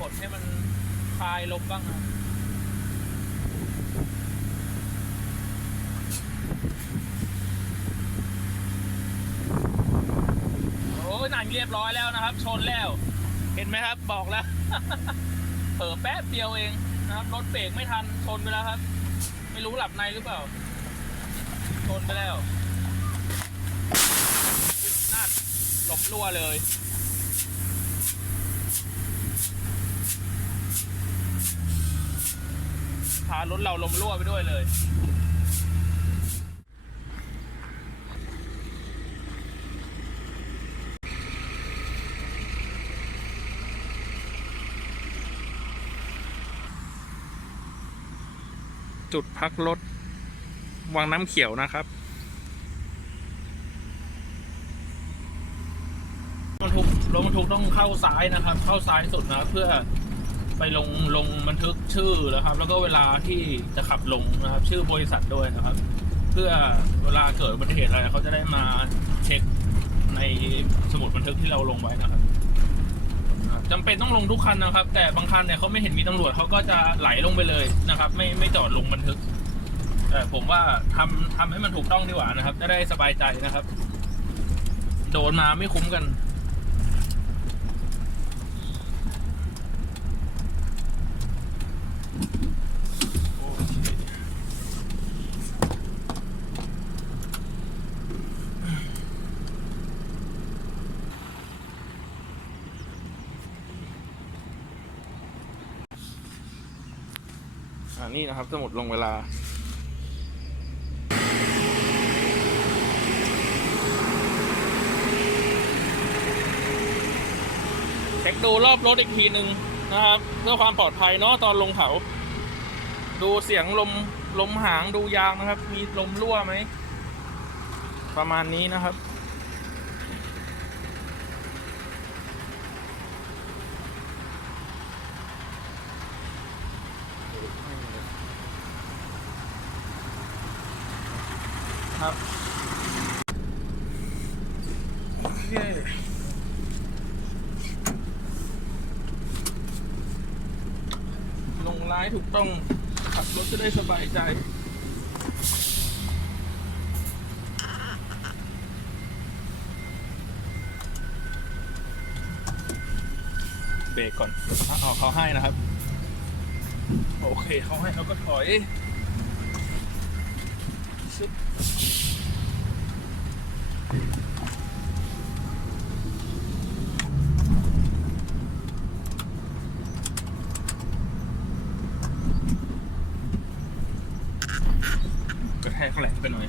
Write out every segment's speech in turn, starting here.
กดให้มันคลายลมบ้างนะครับโอ้ยหนังเรียบร้อยแล้วนะครับ ชนแล้ว เห็นไหมครับบอกแล้ว เผลอแป๊บเดียวเองนะครับรถเบรกไม่ทันชนไปแล้วครับ ไม่รู้หลับในหรือเปล่า ชนไปแล้วนั่นล้มรั่วเลย พารถเราลมรั่วไปด้วยเลยจุดพักรถ วังน้ำเขียวนะครับรถบรรทุกรถบรรทุกต้องเข้าซ้ายนะครับ เข้าซ้ายสุดนะเพื่อ ไปลงลงบันทึกชื่อแล้วครับ แล้วก็เวลาที่จะขับลงนะครับ ชื่อบริษัทด้วยนะครับ เพื่อเวลาเกิดอุบัติเหตุอะไรเขาจะได้มาเช็คในสมุดบันทึกที่เราลงไว้นะครับจำเป็นต้องลงทุกคันนะครับ แต่บางคันเนี่ยเขาไม่เห็นมีตำรวจเขาก็จะไหลลงไปเลยนะครับ ไม่ไม่จอดลงบันทึกแต่ผมว่าทำทำให้มันถูกต้องดีกว่านะครับ จะได้สบายใจนะครับ โดนมาไม่คุ้มกัน อ่านี่นะครับสมุดลงเวลา เช็คดูรอบรถอีกทีหนึ่งนะครับเพื่อความปลอดภัยเนาะตอนลงเขาดูเสียงลมลมหางดูยางนะครับ มีลมรั่วไหม ประมาณนี้นะครับ ครับโอเคลงร้ายถูกต้อง ขับรถจะได้สบายใจเบรกก่อนถ้าเอาเขาให้นะครับ โอเค เขาให้เราก็ถอย ชึบ กระแทกแรงไปหน่อย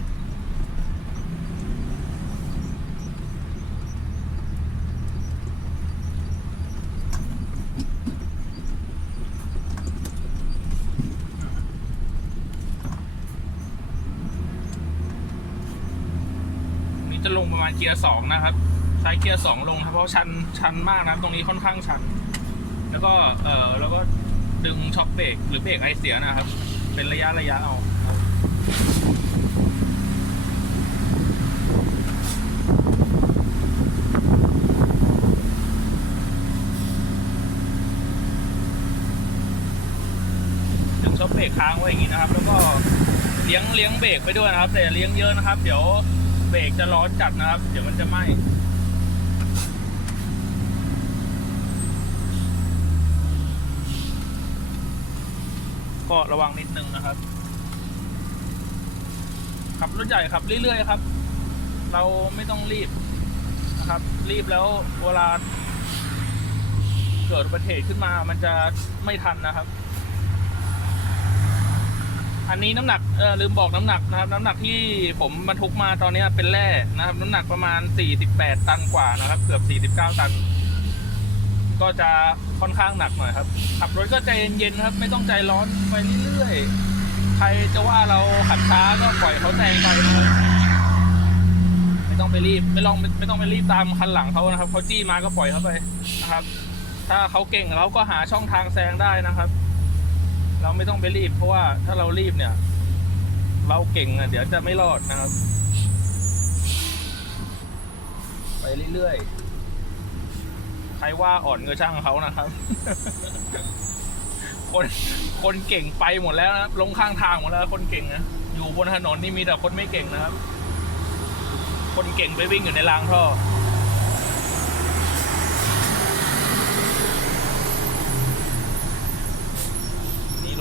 นี่จะลงประมาณเกียร์สองนะครับ ใช้เกียร์สองลงครับเพราะชันชันมากนะตรงนี้ค่อนข้างชัน แล้วก็เออแล้วก็ดึงช็อคเบรกหรือเบรกไอเสียนะครับ เป็นระยะระยะเอาจับช็อคเบรกค้างไว้อย่างนี้นะครับ แล้วก็เลี้ยงเลี้ยงเบรกไปด้วยนะครับ แต่เลี้ยงเยอะนะครับ เดี๋ยว เบรกจะร้อนจัดนะครับ เดี๋ยวมันจะไหม้ก็ระวังนิดนึงนะครับ ขับรถใหญ่ขับเรื่อยๆครับ เราไม่ต้องรีบนะครับ รีบแล้วเวลาเกิดอุบัติเหตุขึ้นมามันจะไม่ทันนะครับ อันนี้น้ำหนักเออลืมบอกน้ำหนักนะครับ น้ำหนักที่ผมบรรทุกมาตอนนี้เป็นแร่นะครับ น้ำหนักประมาณ 48 ตันกว่านะครับ เกือบ 49 ตัน ก็จะค่อนข้างหนักหน่อยครับ ขับรถก็ใจเย็นๆครับ ไม่ต้องใจร้อนไปเรื่อยๆใครจะว่าเราขับช้าก็ปล่อยเขาแซงไปนะครับไม่ต้องไปรีบไม่ลองไม่ต้องไปรีบตามคันหลังเขานะครับเขาจี้มาก็ปล่อยเขาไปนะครับ ถ้าเขาเก่งเราก็หาช่องทางแซงได้นะครับ เราไม่ต้องไปรีบ เพราะว่าถ้าเรารีบเนี่ย เราเก่งอะ เดี๋ยวจะไม่รอดนะครับ ไปเรื่อยๆ ใครว่าอ่อนเงือช่างเขานะครับ คนคนเก่งไปหมดแล้วนะลงข้างทางหมดแล้ว คนเก่งนะอยู่บนถนนนี่มีแต่คนไม่เก่งนะครับ คนเก่งไปวิ่งอยู่ในรางท่อ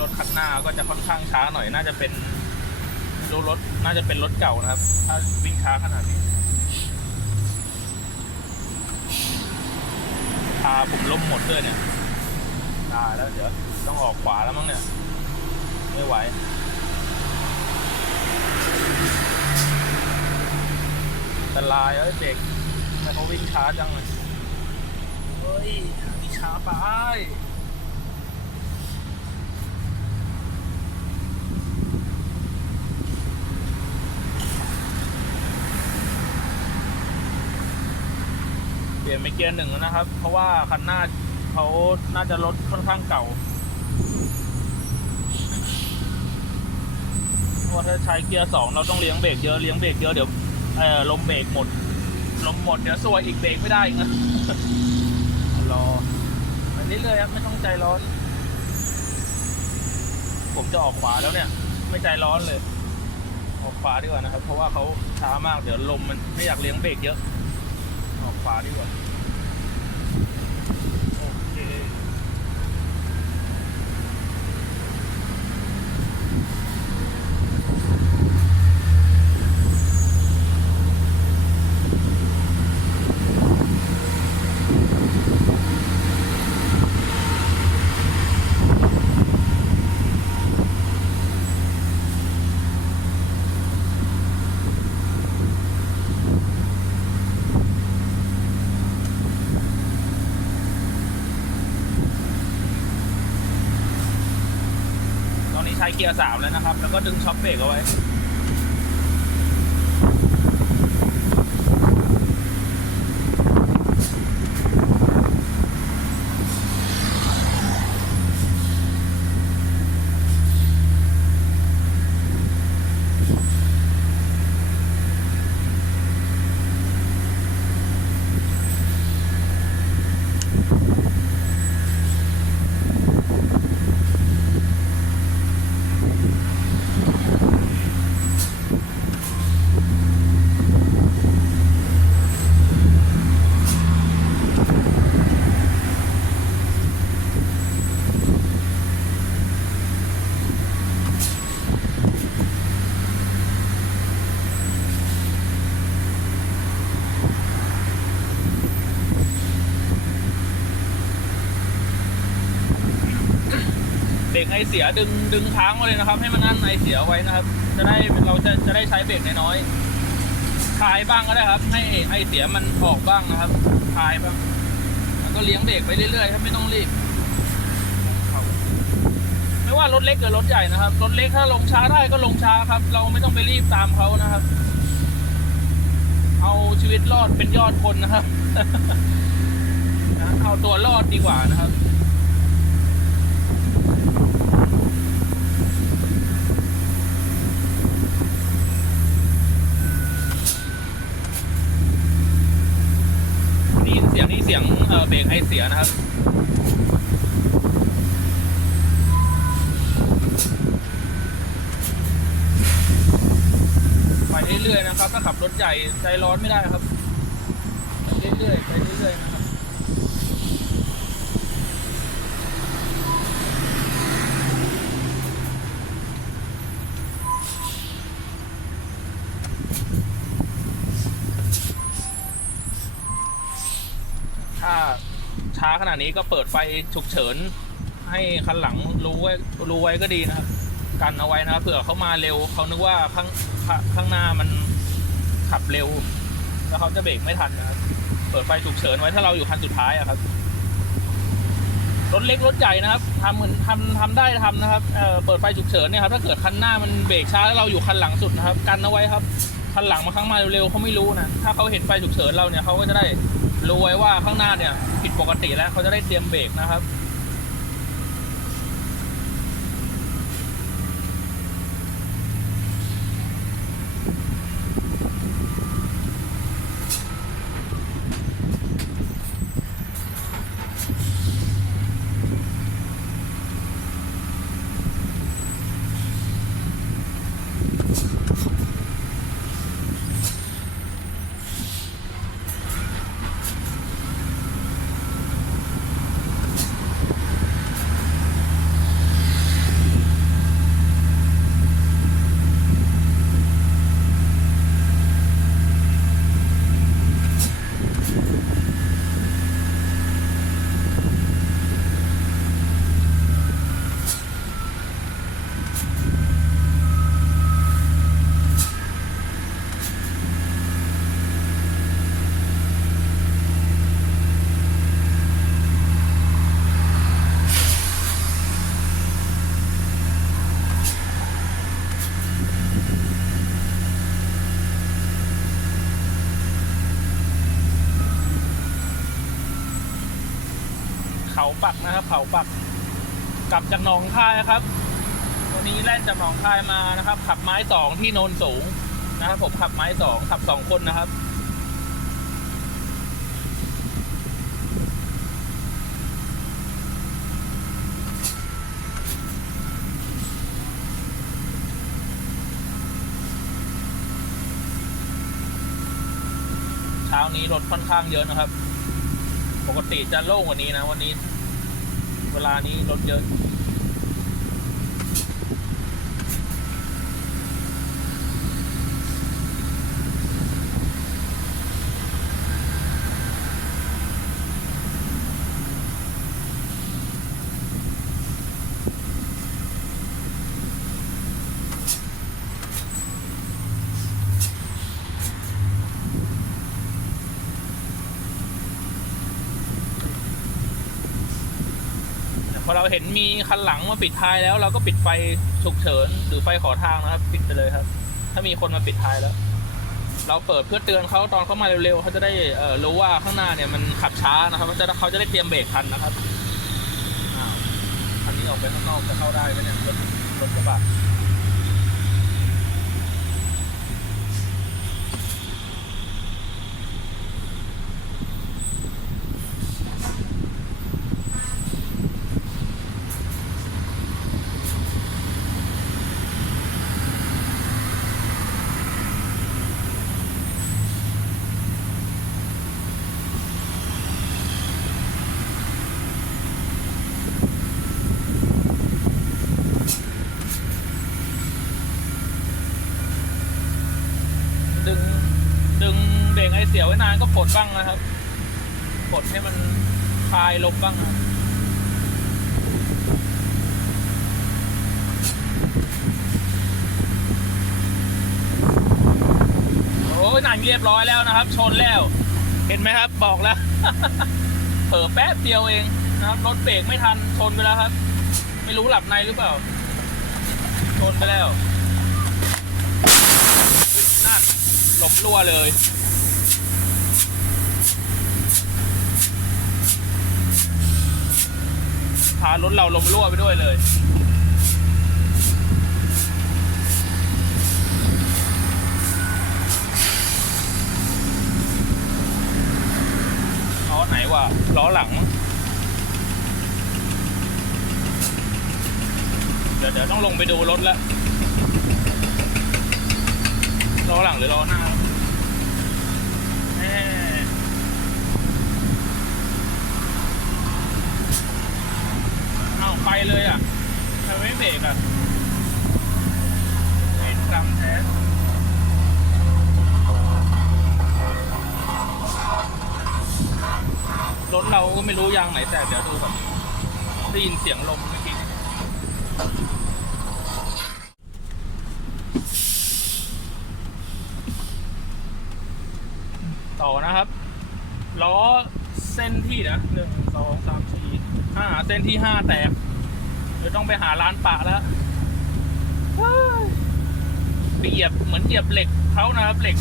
ถคันหน้าก็จะค่อนข้างช้าหน่อยน่าจะเป็นดูรถน่าจะเป็นรถเก่านะครับ ถ้าวิ่งช้าขนาดนี้พาผมล้มหมดด้วยเนี่ยตายแล้วเดี๋ยวต้องออกขวาแล้วมั้งเนี่ยไม่ไหวตรายเอ้ยเด็กทำไมเขาวิ่งช้าจังเลยเฮ้ยวิ่งช้าไป ลี่ยนไปเกียร์หนึ่งแล้วนะครับ เพราะว่าคันหน้าเขาน่าจะรถค่อนข้างเก่าเพราะว่าถ้าใช้เกียร์สองเราต้องเลี้ยงเบรกเยอะเลี้ยงเบรกเยอะเดี๋ยวเออลมเบรกหมดลมหมดเดี๋ยวซวยอีกเบรกไม่ได้อีกนะรอไปเรื่อยครับไม่ต้องใจร้อน ผมจะออกขวาแล้วเนี่ย ไม่ใจร้อนเลย ออกขวาดีกว่านะครับ เพราะว่าเขาช้ามากเดี๋ยวลมมันไม่อยากเลี้ยงเบรกเยอะ ขวาดีกว่า เกียร์สามแล้วนะครับ แล้วก็ดึงช็อปเบรกเอาไว้ ไอเสียดึงดึงค้างไว้เลยนะครับ ให้มันอั้นไอเสียไว้นะครับ จะได้เราจะจะได้ใช้เบรกน้อยๆคลายบ้างก็ได้ครับ ให้ไอเสียมันออกบ้างนะครับคลายบ้างแล้วก็เลี้ยงเบรกไปเรื่อยๆครับไม่ต้องรีบไม่ว่ารถเล็กหรือรถใหญ่นะครับรถเล็กถ้าลงช้าได้ก็ลงช้าครับ เราไม่ต้องไปรีบตามเขานะครับ เอาชีวิตรอดเป็นยอดคนนะครับเอาตัวรอดดีกว่านะครับ นี่เสียงนี่เสียง เบรกให้เสียนะครับไปเรื่อยๆนะครับ ถ้าขับรถใหญ่ใจร้อนไม่ได้ครับไปเรื่อยๆไปเรื่อยๆนะครับ ถ้าช้าขนาดนี้ก็เปิดไฟฉุกเฉิน ให้คันหลังรู้ไว้รู้ไว้ก็ดีนะครับกันเอาไว้นะครับเผื่อเขามาเร็วเขานึกว่าข้างข้างหน้ามันขับเร็ว แล้วเขาจะเบรกไม่ทันนะครับเปิดไฟฉุกเฉินไว้ถ้าเราอยู่คันสุดท้ายอะครับรถเล็กรถใหญ่นะครับทำเหมือนทำทำได้ทำนะครับเอ่อเปิดไฟฉุกเฉินเนี่ยครับถ้าเกิดคันหน้ามันเบรกช้าแล้วเราอยู่คันหลังสุดนะครับ กันเอาไว้ครับคันหลังมาข้างมาเร็วๆเขาไม่รู้นะถ้าเขาเห็นไฟฉุกเฉินเราเนี่ยเขาก็จะได้ รู้ไว้ว่าข้างหน้าเนี่ยผิดปกติแล้วเขาจะได้เตรียมเบรกนะครับ ปักนะครับ เขาปักกลับจากหนองคายครับ วันนี้แล่นจากหนองคายมานะครับ ขับไม้สองที่โนนสูงนะครับ ผมขับไม้สองขับสองคนนะครับเช้านี้รถค่อนข้างเยอะนะครับ ปกติจะโล่งกว่านี้นะ วันนี้ เวลานี้รถเยอะ อเราเห็นมีคันหลังมาปิดท้ายแล้ว เราก็ปิดไฟฉุกเฉินหรือไฟขอทางนะครับ ปิดไปเลยครับ ถ้ามีคนมาปิดท้ายแล้ว เราเปิดเพื่อเตือนเขาตอนเขามาเร็วๆเขาจะได้เอ่อรู้ว่าข้างหน้าเนี่ยมันขับช้านะครับเขาจะเขาจะได้เตรียมเบรกทันนะครับอ้าวคันนี้ออกไปข้างนอกจะเข้าได้ไหมเนี่ยรถรถกระบะ ดึงดึง เสียไว้นานก็ปลดบ้างนะครับปลดให้มันคลายลมบ้างนะครับโอ้ยนานเรียบร้อยแล้วนะครับ ชนแล้ว เห็นไหมครับบอกแล้ว เผลอแป๊บเดียวเองนะครับรถเบรกไม่ทันชนไปแล้วครับ ไม่รู้หลับในหรือเปล่า ชนไปแล้วนั่นหลบรั่วเลย พารถเราลมรั่วไปด้วยเลยล้อไหนวะล้อหลัง เดี๋ยวเดี๋ยวต้องลงไปดูรถแล้วล้อหลังหรือล้อหน้าแน่เอา ไปเลยอะทำไมไม่เบรกอะเป็นกรรมแท้รถเราก็ไม่รู้ยางไหนแต่เดี๋ยวดูก่อนได้ยินเสียงลมเมื่อกี้ต่อนะครับ ล้อเส้นที่นะหนึ่งสองสามสี่ห้าเส้นที่ห้าแตก เดี๋ยวต้องไปหาร้านปะแล้วเฮ้ยไปเหยียบเหมือนเหยียบเหล็กเขานะครับ เหล็ก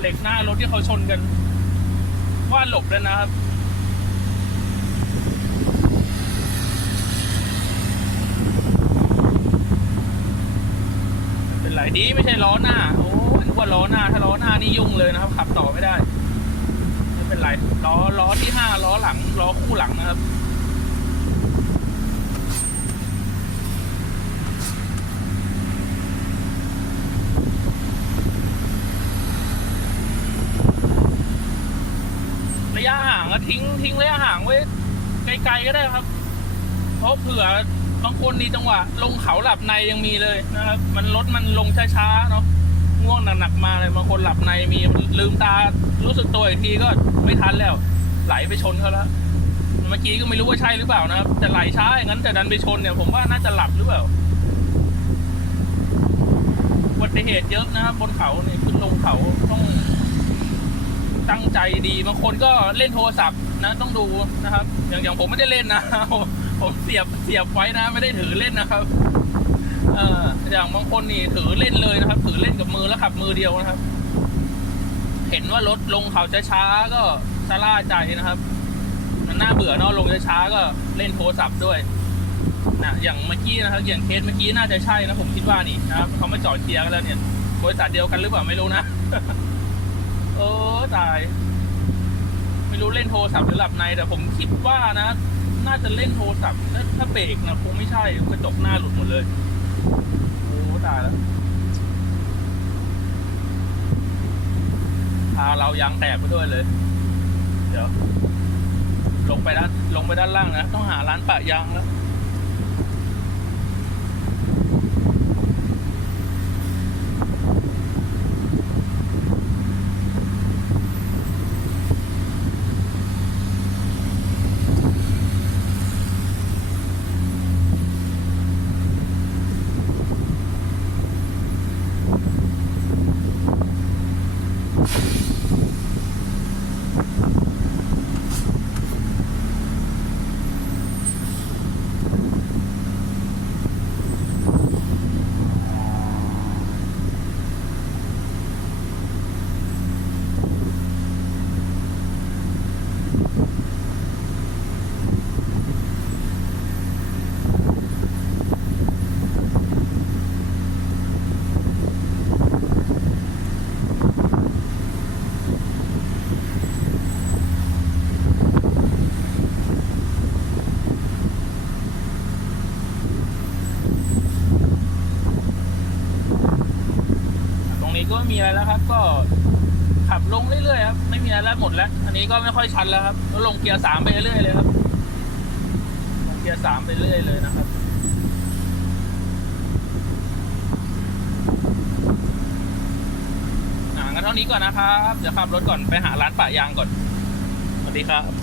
เหล็กหน้ารถที่เขาชนกัน ว่าหลบแล้วนะครับเป็นไรดีไม่ใช่ล้อหน้า โอ้ยนึกว่าล้อหน้า ถ้าล้อหน้านี่ยุ่งเลยนะครับ ขับต่อไม่ได้ ไม่เป็นไรล้อล้อที่ห้าล้อหลังล้อคู่หลังนะครับ ระยะห่างก็ทิ้งทิ้งระยะห่างไว้ไกลๆก็ได้ครับ เพราะเผื่อบางคนนี่จังหวะ ลงเขาหลับในยังมีเลยนะครับ มันรถมันลงช้าๆเนาะง่วงหนักๆมาเลยบางคนหลับในมีลืมตารู้สึกตัวอีกทีก็ไม่ทันแล้ว ไหลไปชนเขาแล้วเมื่อกี้ก็ไม่รู้ว่าใช่หรือเปล่านะครับ แต่ไหลช้าอย่างนั้นแต่ดันไปชนเนี่ยผมว่าน่าจะหลับหรือเปล่าอุบัติเหตุเยอะนะครับบนเขาเนี่ยขึ้นลงเขาต้อง ตั้งใจดีบางคนก็เล่นโทรศัพท์นะต้องดูนะครับ อย่างอย่างผมไม่ได้เล่นนะผมเสียบเสียบไว้นะไม่ได้ถือเล่นนะครับเอ่ออย่างบางคนนี่ถือเล่นเลยนะครับ ถือเล่นกับมือแล้วขับมือเดียวนะครับ เห็นว่ารถลงเขาช้าๆก็ชะล่าใจนะครับ มันน่าเบื่อเนอะลงช้าๆก็เล่นโทรศัพท์ด้วยนะอย่างเมื่อกี้นะครับอย่างเคสเมื่อกี้น่าจะใช่นะผมคิดว่านี่นะครับเขาไม่จอดเคลียร์กันแล้วเนี่ยบริษัทเดียวกันหรือเปล่าไม่รู้นะ โอ้ตาย ไม่รู้เล่นโทรศัพท์หรือหลับใน แต่ผมคิดว่านะ น่าจะเล่นโทรศัพท์ถ้าถ้าเบรกนะคงไม่ใช่กระจกหน้าหลุดหมดเลยโอ้ตายแล้วพาเรายางแตกไปด้วยเลย เดี๋ยว ลงไปด้านลงไปด้านล่างนะ ต้องหาร้านปะยางแล้ว อะไรแล้วครับ ก็ขับลงเรื่อยๆครับไม่มีอะไรแล้วหมดแล้ว อันนี้ก็ไม่ค่อยชันแล้วครับแล้วลงเกียร์สามไปเรื่อยเลยครับลงเกียร์สามไปเรื่อยเลยนะครับอ่างั้นเท่านี้ก่อนนะครับ เดี๋ยวขับรถก่อนไปหาร้านปะยางก่อนสวัสดีครับ